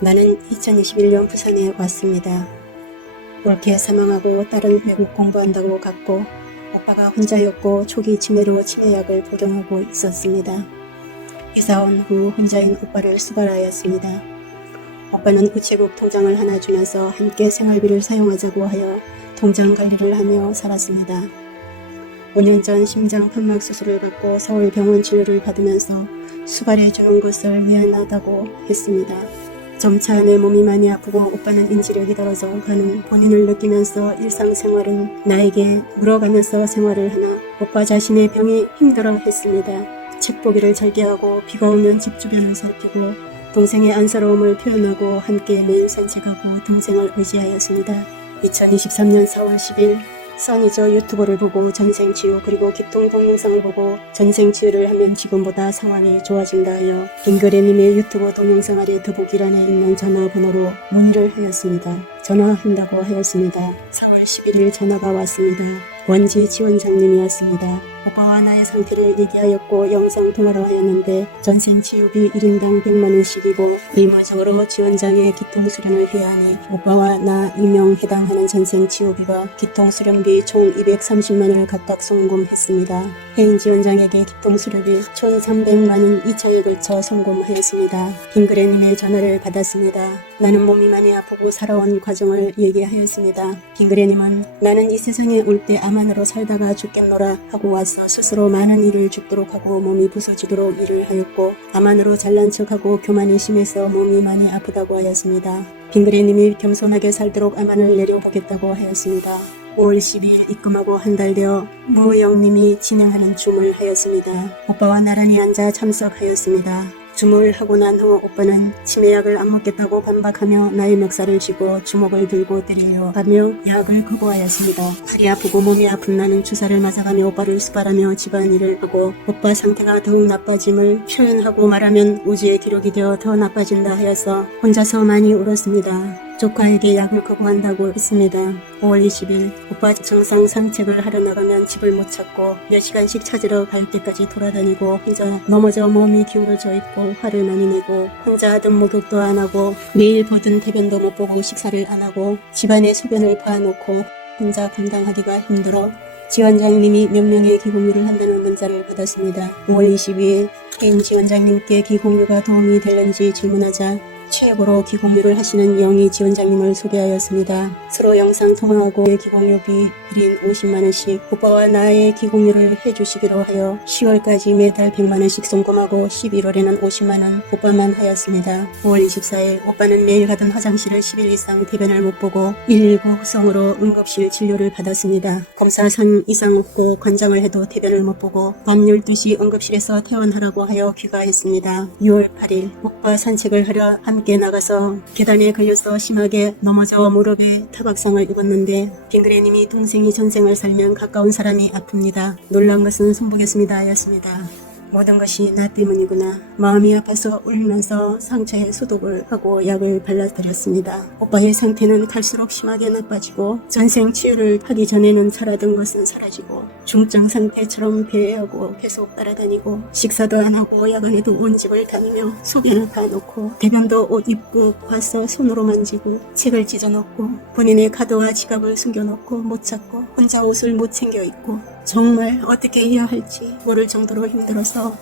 나는 2021년 부산에 왔습니다. 올케 사망하고 딸은 외국 공부한다고 갔고 오빠가 혼자였고 초기 치매로 치매약을 복용하고 있었습니다. 이사 온 후 혼자인 오빠를 수발하였습니다. 오빠는 우체국 통장을 하나 주면서 함께 생활비를 사용하자고 하여 통장 관리를 하며 살았습니다. 5년 전 심장 판막 수술을 받고 서울 병원 치료를 받으면서 수발해 주는 것을 미안하다고 했습니다. 점차 내 몸이 많이 아프고 오빠는 인지력이 떨어져 가는 본인을 느끼면서 일상생활은 나에게 물어가면서 생활을 하나 오빠 자신의 병이 힘들어 했습니다. 책 보기를 절개하고 비가 오면 집 주변을 살피고 동생의 안쓰러움을 표현하고 함께 매일 산책하고 동생을 의지하였습니다. 2023년 4월 10일 써니저 유튜브를 보고 전생치유 그리고 기통 동영상을 보고 전생치유를 하면 지금보다 상황이 좋아진다 하여 빙그레님의 유튜브 동영상 아래 더보기란에 있는 전화번호로 문의를 하였습니다. 전화한다고 하였습니다. 4월 11일 전화가 왔습니다. 원지 지원장님이었습니다. 오빠와 나의 상태를 얘기하였고 영상통화로 하였는데 전생치유비 1인당 100만원씩이고 의무적으로 지원장의 기통수련을 해야 하니 오빠와 나 2명 해당하는 전생치유비와 기통수련비 총 230만원을 각각 송금했습니다. 혜인 지원장에게 기통수료비 1300만원 2차에 걸쳐 송금하였습니다. 빙그레님의 전화를 받았습니다. 나는 몸이 많이 아프고 살아온 과정을 얘기하였습니다. 빙그레님은 나는 이 세상에 올 때 암환으로 살다가 죽겠노라 하고 와서 스스로 많은 일을 죽도록 하고 몸이 부서지도록 일을 하였고 암환으로 잘난 척하고 교만이 심해서 몸이 많이 아프다고 하였습니다. 빙그레님이 겸손하게 살도록 암환을 내려보겠다고 하였습니다. 5월 12일 입금하고 한 달 되어 무영님이 진행하는 줌을 하였습니다. 오빠와 나란히 앉아 참석하였습니다. 줌을 하고 난 후 오빠는 치매약을 안 먹겠다고 반박하며 나의 멱살을 쥐고 주먹을 들고 때리려 하며 약을 거부하였습니다. 팔이 아프고 몸이 아픈 나는 주사를 맞아가며 오빠를 수발하며 집안일을 하고 오빠 상태가 더욱 나빠짐을 표현하고 말하면 우주의 기록이 되어 더 나빠진다 하여서 혼자서 많이 울었습니다. 조카에게 약을 거부한다고 했습니다. 5월 20일 오빠 정상 산책을 하러 나가면 집을 못 찾고 몇 시간씩 찾으러 갈 때까지 돌아다니고 혼자 넘어져 몸이 기울어져 있고 화를 많이 내고 혼자 하던 목욕도 안 하고 매일 보던 대변도 못 보고 식사를 안 하고 집안의 소변을 봐놓고 혼자 감당하기가 힘들어 지원장님이 몇 명의 기공유를 한다는 문자를 받았습니다. 5월 22일 혜인 지원장님께 기공유가 도움이 되는지 질문하자 최고로 기공유를 하시는 영희 지원장님을 소개하였습니다. 서로 영상 통화하고 기공유비 1인 50만원씩 오빠와 나의 기공유를 해주시기로 하여 10월까지 매달 100만원씩 송금하고 11월에는 50만원 오빠만 하였습니다. 5월 24일 오빠는 매일 가던 화장실을 10일 이상 대변을 못 보고 119 후송으로 응급실 진료를 받았습니다. 검사 선 이상 없고 관장을 해도 대변을 못 보고 밤 12시 응급실에서 퇴원하라고 하여 귀가했습니다. 6월 8일 오빠 산책을 하려 함께 나가서 계단에 걸려서 심하게 넘어져 무릎에 타박상을 입었는데 빙그레님이 동생이 전생을 살면 가까운 사람이 아픕니다. 놀란 것은 손보겠습니다 하였습니다. 모든 것이 나 때문이구나. 마음이 아파서 울면서 상처에 소독을 하고 약을 발라드렸습니다. 오빠의 상태는 갈수록 심하게 나빠지고 전생 치유를 하기 전에는 잘하던 것은 사라지고 중증 상태처럼 배회하고 계속 따라다니고 식사도 안 하고 야간에도 온 집을 다니며 소변을 봐놓고 대변도 옷 입고 와서 손으로 만지고 책을 찢어놓고 본인의 카드와 지갑을 숨겨놓고 못 찾고 혼자 옷을 못 챙겨 입고 정말 어떻게 해야 할지 모를 정도로 힘들어서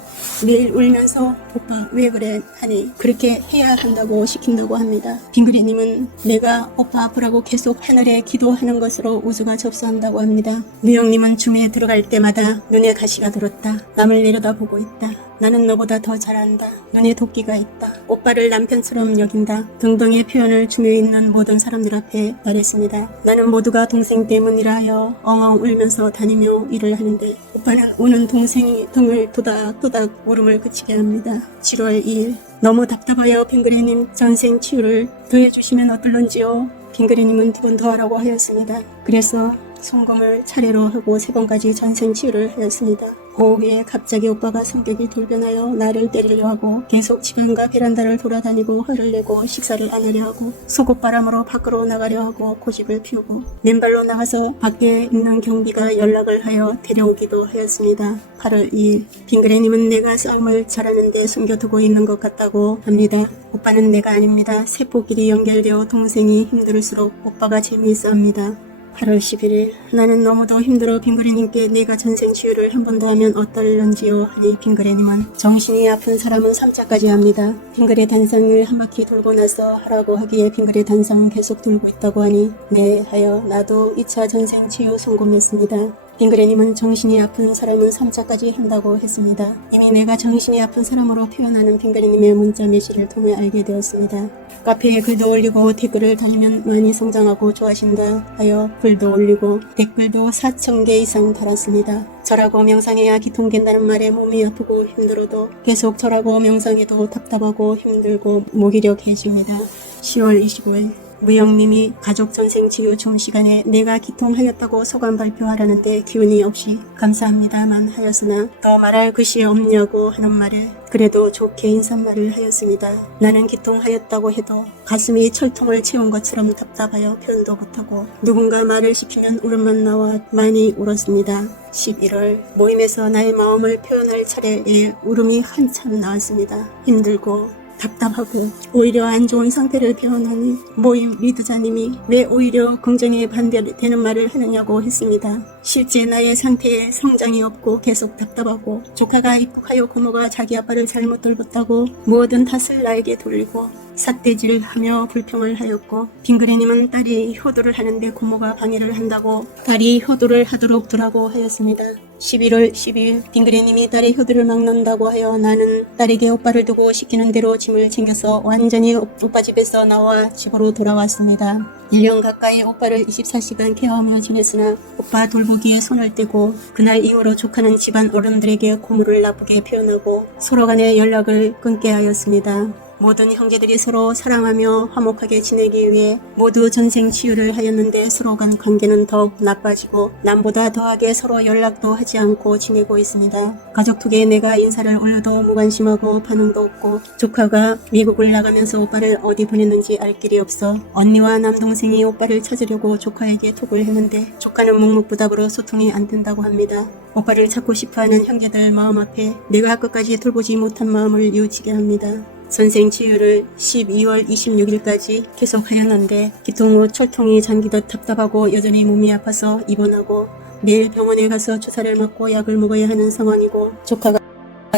매일 울면서 오빠 왜 그래 하니 그렇게 해야 한다고 시킨다고 합니다. 빙그레님은 내가 오빠 아프라고 계속 하늘에 기도하는 것으로 우주가 접수한다고 합니다. 무영님은 줌에 들어갈 때마다 눈에 가시가 들었다. 남을 내려다보고 있다. 나는 너보다 더 잘한다. 눈에 도끼가 있다. 오빠를 남편처럼 여긴다. 등등의 표현을 줌에 있는 모든 사람들 앞에 말했습니다. 나는 모두가 동생 때문이라 하여 엉엉 울면서 다니며 일을 하는데 오빠는 우는 동생이 등을 토닥토닥 울음을 그치게 합니다. 7월 2일 너무 답답하여 빙그레님 전생 치유를 더 해주시면 어떨런지요. 빙그레님은 2번 더 하라고 하였습니다. 그래서 송금을 차례로 하고 3번까지 전생 치유를 하였습니다. 오후에 갑자기 오빠가 성격이 돌변하여 나를 때리려 하고 계속 집안과 베란다를 돌아다니고 화를 내고 식사를 안 하려 하고 속옷바람으로 밖으로 나가려 하고 고집을 피우고 맨발로 나가서 밖에 있는 경비가 연락을 하여 데려오기도 하였습니다. 8월 2일 빙그레님은 내가 싸움을 잘하는데 숨겨두고 있는 것 같다고 합니다. 오빠는 내가 아닙니다. 세포끼리 연결되어 동생이 힘들수록 오빠가 재미있어 합니다. 8월 11일 나는 너무도 힘들어 빙그레님께 내가 전생 치유를 한 번 더 하면 어떨런지요 하니 빙그레님은 정신이 아픈 사람은 3차까지 합니다. 빙그레 단상을 한 바퀴 돌고 나서 하라고 하기에 빙그레 단상은 계속 돌고 있다고 하니 네 하여 나도 2차 전생 치유 성공했습니다. 빙그레님은 정신이 아픈 사람은 3차까지 한다고 했습니다. 이미 내가 정신이 아픈 사람으로 표현하는 빙그레님의 문자 메시지를 통해 알게 되었습니다. 카페에 글도 올리고 댓글을 달리면 많이 성장하고 좋아하신다 하여 글도 올리고 댓글도 4,000개 이상 달았습니다. 절하고 명상해야 기통된다는 말에 몸이 아프고 힘들어도 계속 절하고 명상해도 답답하고 힘들고 무기력해집니다. 10월 25일 무영님이 가족 전생 치유 중 시간에 내가 기통하였다고 소감 발표하라는데 기운이 없이 감사합니다만 하였으나 더 말할 것이 없냐고 하는 말에 그래도 좋게 인사말을 하였습니다. 나는 기통하였다고 해도 가슴이 철통을 채운 것처럼 답답하여 표현도 못하고 누군가 말을 시키면 울음만 나와 많이 울었습니다. 11월 모임에서 나의 마음을 표현할 차례에 울음이 한참 나왔습니다. 힘들고 답답하고 오히려 안 좋은 상태를 표현하니 모임 리더자님이 왜 오히려 긍정에 반대되는 말을 하느냐고 했습니다. 실제 나의 상태에 성장이 없고 계속 답답하고 조카가 입국하여 고모가 자기 아빠를 잘못 돌봤다고 모든 탓을 나에게 돌리고 삿대질하며 불평을 하였고 빙그레님은 딸이 효도를 하는데 고모가 방해를 한다고 딸이 효도를 하도록 두라고 하였습니다. 11월 12일 빙그레님이 딸의 효도를 막는다고 하여 나는 딸에게 오빠를 두고 시키는 대로 짐을 챙겨서 완전히 오빠 집에서 나와 집으로 돌아왔습니다. 1년 가까이 오빠를 24시간 케어하며 지냈으나 오빠 돌보기에 손을 떼고 그날 이후로 조카는 집안 어른들에게 고모를 나쁘게 표현하고 서로 간의 연락을 끊게 하였습니다. 모든 형제들이 서로 사랑하며 화목하게 지내기 위해 모두 전생 치유를 하였는데 서로 간 관계는 더욱 나빠지고 남보다 더하게 서로 연락도 하지 않고 지내고 있습니다. 가족톡에 내가 인사를 올려도 무관심하고 반응도 없고 조카가 미국을 나가면서 오빠를 어디 보냈는지 알 길이 없어 언니와 남동생이 오빠를 찾으려고 조카에게 톡을 했는데 조카는 묵묵부답으로 소통이 안 된다고 합니다. 오빠를 찾고 싶어하는 형제들 마음 앞에 내가 끝까지 돌보지 못한 마음을 뉘우치게 합니다. 전생 치유를 12월 26일까지 계속하였는데 기통 후 철통이 잠기듯 답답하고 여전히 몸이 아파서 입원하고 매일 병원에 가서 주사를 맞고 약을 먹어야 하는 상황이고 조카가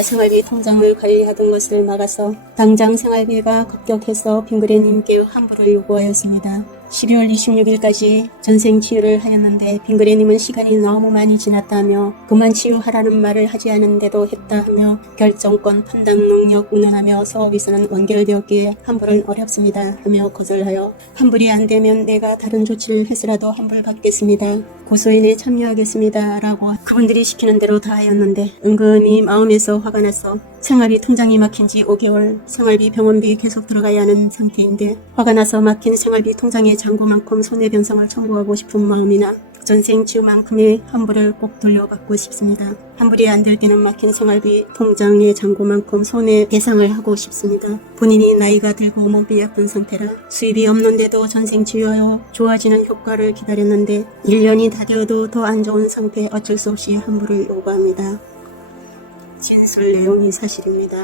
생활비 통장을 관리하던 것을 막아서 당장 생활비가 급격해서 빙그레님께 환불을 요구하였습니다. 12월 26일까지 전생 치유를 하였는데 빙그레님은 시간이 너무 많이 지났다며 그만 치유하라는 말을 하지 않은데도 했다 하며 결정권, 판단 능력 운운하며 사업에서는 완결되었기에 환불은 어렵습니다 하며 거절하여 환불이 안 되면 내가 다른 조치를 해서라도 환불받겠습니다. 고소인에 참여하겠습니다 라고 그분들이 시키는 대로 다 하였는데 은근히 마음에서 화가 나서 생활비 통장이 막힌 지 5개월 생활비 병원비 계속 들어가야 하는 상태인데 화가 나서 막힌 생활비 통장의 잔고만큼 손해배상을 청구하고 싶은 마음이나 전생 치유만큼의 환불을 꼭 돌려받고 싶습니다. 환불이 안 될 때는 막힌 생활비 통장의 잔고만큼 손해배상을 하고 싶습니다. 본인이 나이가 들고 몸이 아픈 상태라 수입이 없는데도 전생 치유하여 좋아지는 효과를 기다렸는데 1년이 다 되어도 더 안 좋은 상태 어쩔 수 없이 환불을 요구합니다. 진술 내용이 사실입니다.